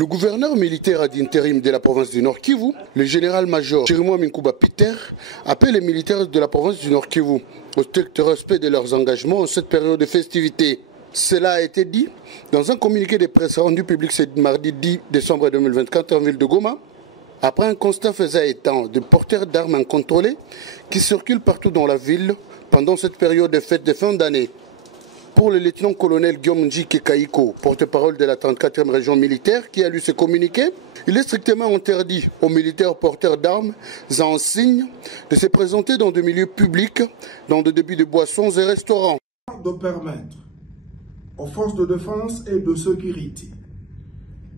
Le gouverneur militaire d'intérim de la province du Nord Kivu, le général-major Chirimwami Kuba Peter, appelle les militaires de la province du Nord Kivu au strict respect de leurs engagements en cette période de festivités. Cela a été dit dans un communiqué de presse rendu public ce mardi 10 décembre 2024 en ville de Goma, après un constat faisant état de porteurs d'armes incontrôlés qui circulent partout dans la ville pendant cette période de fête de fin d'année. Pour le lieutenant-colonel Guillaume Njike Kaiko, porte-parole de la 34e région militaire, qui a lu ce communiqué, il est strictement interdit aux militaires porteurs d'armes en signe de se présenter dans des milieux publics, dans des débits de boissons et restaurants. De permettre aux forces de défense et de sécurité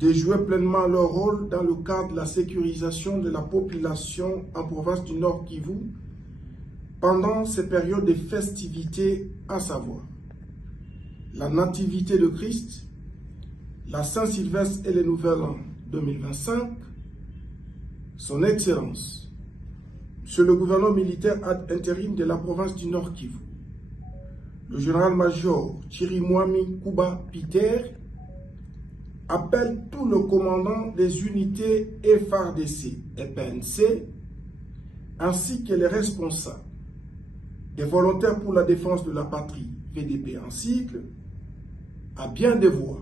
de jouer pleinement leur rôle dans le cadre de la sécurisation de la population en province du Nord Kivu pendant ces périodes de festivités, à savoir la Nativité de Christ, la Saint-Sylvestre et le Nouvel An 2025, son Excellence, Monsieur le gouverneur militaire ad intérim de la province du Nord Kivu, le général-major Chirimwami Kuba Peter, appelle tous les commandants des unités FARDC et PNC, ainsi que les responsables des volontaires pour la défense de la patrie, VDP en sigle, à bien devoir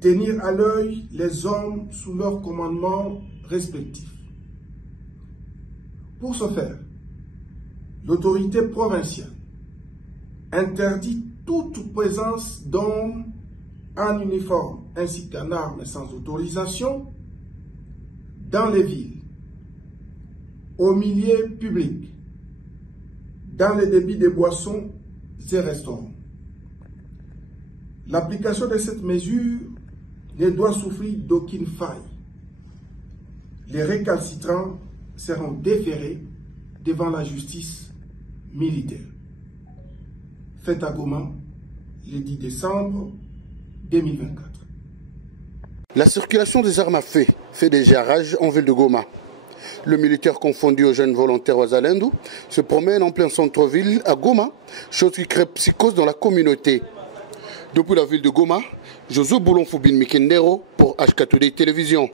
tenir à l'œil les hommes sous leur commandement respectif. Pour ce faire, l'autorité provinciale interdit toute présence d'hommes en uniforme ainsi qu'en armes sans autorisation dans les villes, au milieu public, dans les débits de boissons et restaurants. L'application de cette mesure ne doit souffrir d'aucune faille. Les récalcitrants seront déférés devant la justice militaire. Fête à Goma, le 10 décembre 2024. La circulation des armes à feu fait déjà rage en ville de Goma. Le militaire confondu aux jeunes volontaires Ouazalendo se promène en plein centre-ville à Goma, chose qui crée psychose dans la communauté. Depuis la ville de Goma, Josué Boulon Foubine Mikendero pour HK Today Télévision.